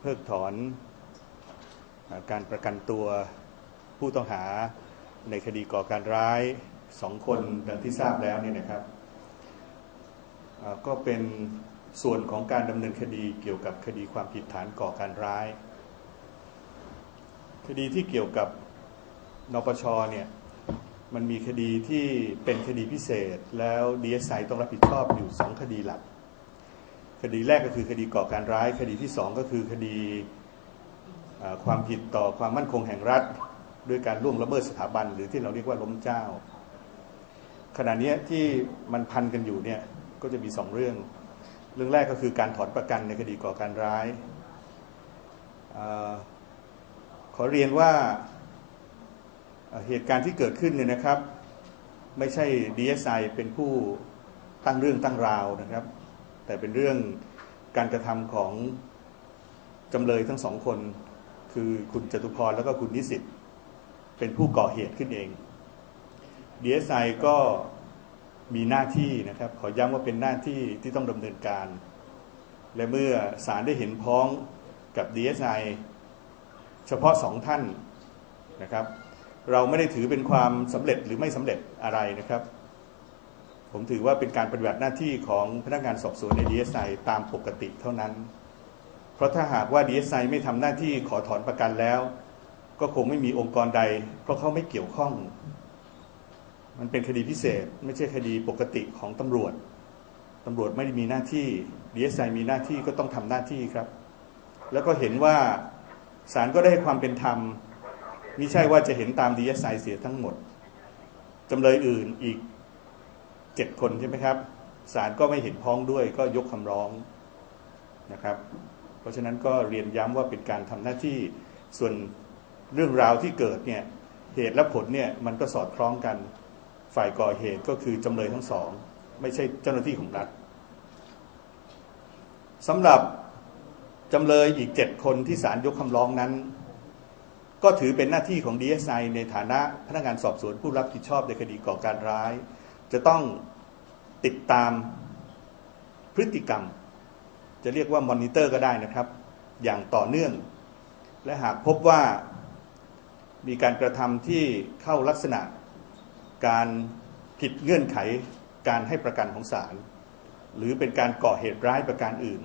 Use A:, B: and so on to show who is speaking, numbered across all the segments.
A: เพิกถอนการประกันตัวผู้ต้องหาในคดีก่อการร้ายสองคนดังที่ทราบแล้วเนี่ยนะครับก็เป็นส่วนของการดำเนินคดีเกี่ยวกับคดีความผิดฐานก่อการร้าย คดีที่เกี่ยวกับนปชเนี่ยมันมีคดีที่เป็นคดีพิเศษแล้วดีเอสไต้องรับผิดชอบอยู่สองคดีหลัก คดีแรกก็คือคดีก่อการร้าย คดีที่สองก็คือคดีความผิดต่อความมั่นคงแห่งรัฐ ด้วยการล่วงละเมิดสถาบัน หรือที่เราเรียกว่าล้มเจ้า ขณะนี้ที่มันพันกันอยู่เนี่ยก็จะมีสองเรื่อง เรื่องแรกก็คือการถอนประกันในคดีก่อการร้ายอขอเรียนว่าเหตุการณ์ที่เกิดขึ้นเนี่ยนะครับ ไม่ใช่ DSI เป็นผู้ตั้งเรื่องตั้งราวนะครับ แต่เป็นเรื่องการกระทำของจำเลยทั้งสองคน คือคุณจตุพรแล้วก็คุณนิสิตเป็นผู้ก่อเหตุขึ้นเอง DSI ก็มีหน้าที่นะครับ ขอย้ำว่าเป็นหน้าที่ที่ต้องดำเนินการ และเมื่อศาลได้เห็นพ้องกับ DSI เฉพาะสองท่านนะครับ เราไม่ได้ถือเป็นความสำเร็จหรือไม่สำเร็จอะไรนะครับ ผมถือว่าเป็นการปฏิบัติหน้าที่ของพนักงานสอบสวนใน DSI ตามปกติเท่านั้น เพราะถ้าหากว่า DSI ไอไม่ทำหน้าที่ขอถอนประกันแล้ว ก็คงไม่มีองค์กรใด เพราะเขาไม่เกี่ยวข้อง มันเป็นคดีพิเศษ ไม่ใช่คดีปกติของตำรวจตำรวจไม่ได้มีหน้าที่ DSI มีหน้าที่ก็ต้องทำหน้าที่ครับ แล้วก็เห็นว่าศาลก็ได้ความเป็นธรรมมิใช่ว่าจะเห็นตามดีเอสไอเสียทั้งหมดจำเลยอื่นอีก จ็ดคนใช่ไหมครับศาลก็ไม่เห็นพ้องด้วยก็ยกคำร้องนะครับ เพราะฉะนั้นก็เรียนย้ำว่าเป็นการทำหน้าที่ส่วนเรื่องราวที่เกิดเนี่ยเหตุและผลเนี่ยมันก็สอดคล้องกันฝ่ายก่อเหตุก็คือจำเลยทั้งสอง ไม่ใช่เจ้าหน้าที่ของรัฐสำหรับจำเลยอีกเจ็ดคนที่ศาลยกคำร้องนั้น ก็ถือเป็นหน้าที่ของ DSI ในฐานะพนักงานสอบสวนผู้รับผิดชอบในคดีก่อการร้าย จะต้องติดตามพฤติกรรม จะเรียกว่ามอนิเตอร์ก็ได้นะครับ อย่างต่อเนื่อง และหากพบว่ามีการกระทำที่เข้าลักษณะ การผิดเงื่อนไขการให้ประกันของศาลหรือเป็นการก่อเหตุร้ายประการอื่น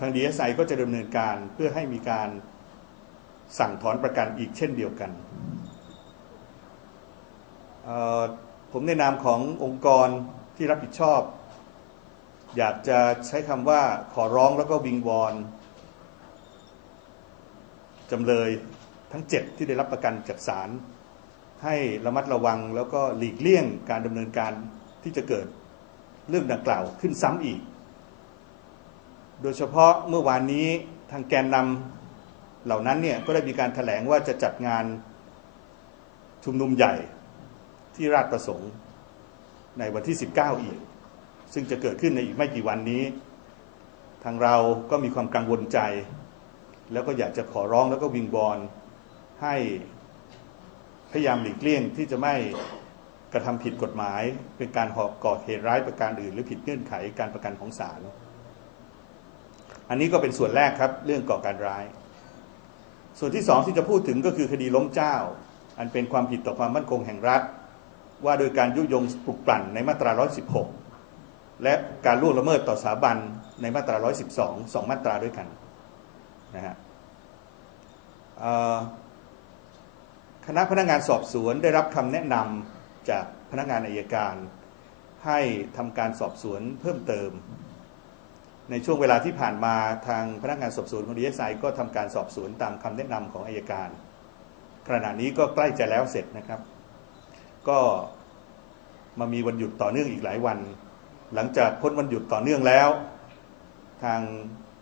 A: ทาง DSI ก็จะดำเนินการเพื่อให้มีการสั่งถอนประกันอีกเช่นเดียวกัน ผมในนามขององค์กรที่รับผิดชอบ อยากจะใช้คำว่าขอร้องแล้วก็วิงวอนจำเลยทั้ง7ที่ได้รับประกันจากศาลให้ระมัดระวังแล้วก็หลีกเลี่ยงการดำเนินการที่จะเกิดเรื่องดังกล่าวขึ้นซ้ำอีก โดยเฉพาะเมื่อวานนี้ทางแกนนำเหล่านั้นเนี่ยก็ได้มีการถแถลงว่าจะจัดงานชุมนุมใหญ่ ที่ราชประสงค์ในวันที่ 19 อีก ซึ่งจะเกิดขึ้นในอีกไม่กี่วันนี้ ทางเราก็มีความกังวลใจ แล้วก็อยากจะขอร้องแล้วก็วิงบอลให้พยายามหลีกเลี่ยงที่จะไม่กระทำผิดกฎหมาย เป็นการหอกก่อเหตุร้ายประการอื่น หรือผิดเงื่อนไขการประกันของศาลอันนี้ก็เป็นส่วนแรกครับเรื่องก่อการร้าย ส่วนที่สองที่จะพูดถึงก็คือคดีล้มเจ้า อันเป็นความผิดต่อความมั่นคงแห่งรัฐ ว่าโดยการยุยงปลุกปั่นในมาตรา 116 และการล่วงละเมิดต่อสถาบันในมาตรา 112 สองมาตราด้วยกันนะฮะคณะพนักงานสอบสวนได้รับคำแนะนำจากพนักงานอายการ ให้ทำการสอบสวนเพิ่มเติม ในช่วงเวลาที่ผ่านมาทางพนักงานสอบสวนของดีเอสไอก็ทำการสอบสวนตามคำแนะนำของอายการขณะนี้ก็ใกล้จะแล้วเสร็จนะครับ ก็มามีวันหยุดต่อเนื่องอีกหลายวัน หลังจากพ้นวันหยุดต่อเนื่องแล้ว ทาง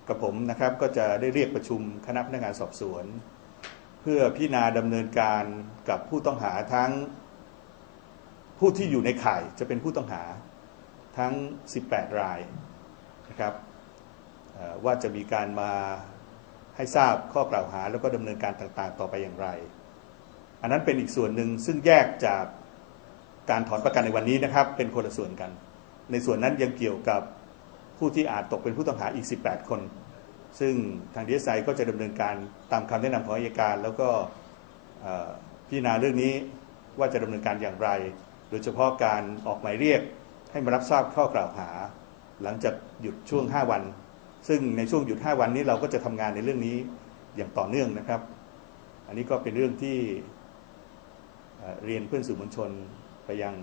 A: กระผมนะครับก็จะได้เรียกประชุมคณะพนักงานสอบสวน เพื่อพิจารณาดำเนินการกับผู้ต้องหาทั้ง ผู้ที่อยู่ในข่ายจะเป็นผู้ต้องหาทั้ง 18 รายนะครับว่าจะมีการมาให้ทราบข้อกล่าวหาแล้วก็ดำเนินการต่างๆ ต่อไปอย่างไร อันนั้นเป็นอีกส่วนหนึ่งซึ่งแยกจาก การถอนประกันในวันนี้นะครับ เป็นคนละส่วนกัน ในส่วนนั้นยังเกี่ยวกับผู้ที่อาจตกเป็นผู้ต้องหาอีก 18 คน ซึ่งทางดีเอสไอก็จะดำเนินการตามคำแนะนำของอัยการ แล้วก็พิจารณาเรื่องนี้ว่าจะดำเนินการอย่างไร โดยเฉพาะการออกหมายเรียกให้มารับทราบข้อกล่าวหา หลังจากหยุดช่วง 5 วัน ซึ่งในช่วงหยุด 5 วันนี้เราก็จะทำงานในเรื่องนี้อย่างต่อเนื่องนะครับ อันนี้ก็เป็นเรื่องที่เรียนเพื่อนสื่อมวลชน ไปยัง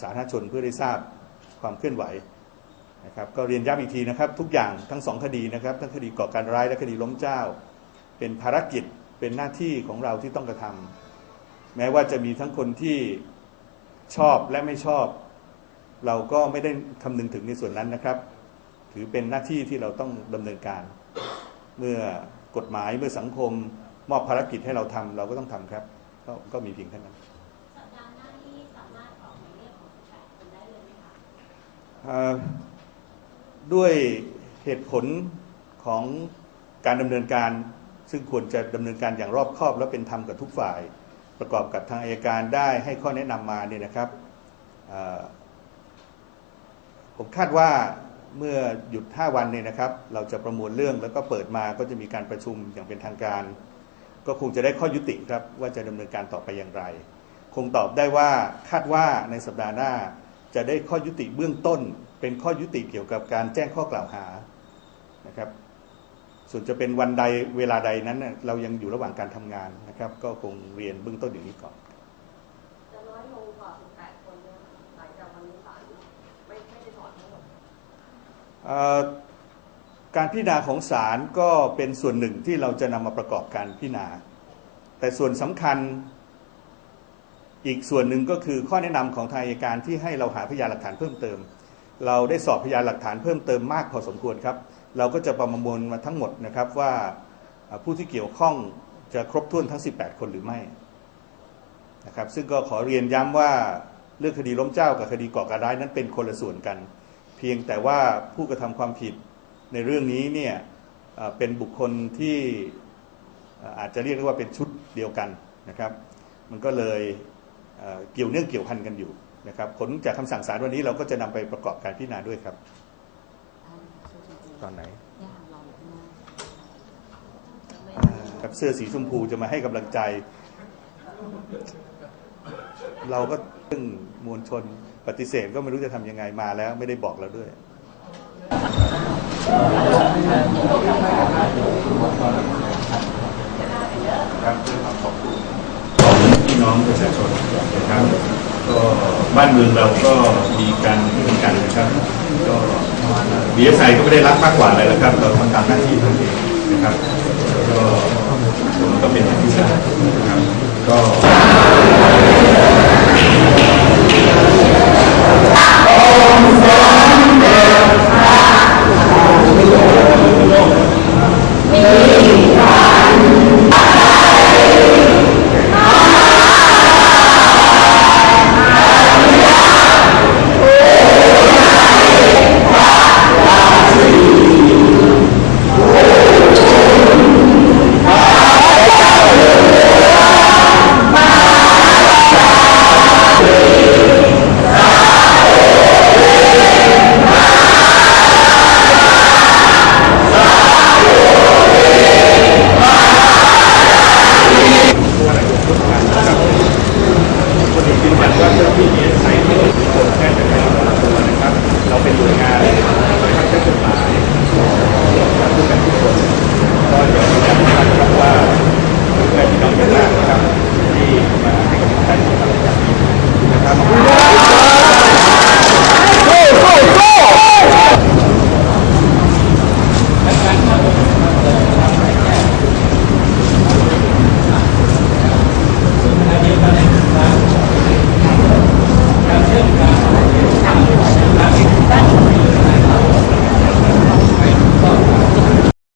A: สาธารณชนเพื่อได้ทราบความเคลื่อนไหวนะครับก็เรียนย้ำอีกทีนะครับ ทุกอย่างทั้งสองคดีนะครับทั้งคดีก่อการร้ายและคดีล้มเจ้า เป็นภารกิจเป็นหน้าที่ของเราที่ต้องกระทำแม้ว่าจะมีทั้งคนที่ชอบและไม่ชอบ เราก็ไม่ได้คำนึงถึงในส่วนนั้นนะครับ ถือเป็นหน้าที่ที่เราต้องดำเนินการ เมื่อกฎหมายเมื่อสังคมมอบภารกิจให้เราทำเราก็ต้องทำครับกก็มีเพียงเท่านั้น
B: ด้
A: วยเหตุผลของการดำเนินการ ซึ่งควรจะดำเนินการอย่างรอบคอบ และเป็นธรรมกับทุกฝ่าย ประกอบกับทางอายการได้ให้ข้อแนะนำมาเนี่ยนะครับผมคาดว่าเมื่อหยุด 5 วันเนี่ยนะครับ เราจะประมวลเรื่องแล้วก็เปิดมาก็จะมีการประชุมอย่างเป็นทางการ ก็คงจะได้ข้อยุติครับว่าจะดำเนินการต่อไปอย่างไร คงตอบได้ว่าคาดว่าในสัปดาห์หน้า จะได้ข้อยุติเบื้องต้น เป็นข้อยุติเกี่ยวกับการแจ้งข้อกล่าวหานะครับ ส่วนจะเป็นวันใดเวลาใดนั้นน่ะเรายังอยู่ระหว่างการทำงานนะครับ ก็คงเรียนเบื้องต้นอย่างนี้ก่อน
C: จะน้อยลงกว่า18คนเนี่ยหลังจากวันนี้ศาลไม่ไม่ได้ถอนทั้งหมด
A: เอ่อการพิจารณาของศาลก็เป็นส่วนหนึ่งที่เราจะนำมาประกอบการพิจารณา แต่ส่วนสำคัญ อีกส่วนหนึ่งก็คือข้อแนะนำของทางอัยการที่ให้เราหาพยานหลักฐานเพิ่มเติม เราได้สอบพยานหลักฐานเพิ่มเติมมากพอสมควรครับ เราก็จะประมวลมาทั้งหมดนะครับว่าผู้ที่เกี่ยวข้องจะครบถ้วนทั้ง 18 คนหรือไม่นะครับซึ่งก็ขอเรียนย้ำว่าเรื่องคดีล้มเจ้ากับคดีก่อการร้ายนั้นเป็นคนละส่วนกัน เพียงแต่ว่าผู้กระทำความผิดในเรื่องนี้เนี่ยเป็นบุคคลที่เอ่ออาจจะเรียกได้ว่าเป็นชุดเดียวกันนะครับ มันก็เลย เอ่อเกี่ยวเนื่องเกี่ยวพันกันอยู่นะครับผลจากคำสั่งศาลวันนี้เราก็จะนำไปประกอบการพิจารณาด้วยครับ ตอนไหนครับเสื้อสีชมพูจะมาให้กำลังใจ เราก็ซึ่งมวลชนปฏิเสธก็ไม่รู้จะทำยังไงมาแล้วไม่ได้บอกเราด้วยครับด้วยความขอบคุณของพี่น้องประชาชน นะครับ ก็บ้านเมืองเราก็มีการร่วมกันนะครับ ก็ดีเอสไอก็ไม่ได้รับมากกว่าอะไรแล้วครับ เราทำตามหน้าที่ของเองนะครับ ก็ผมก็เป็นอย่างที่ทรานะครับ ก็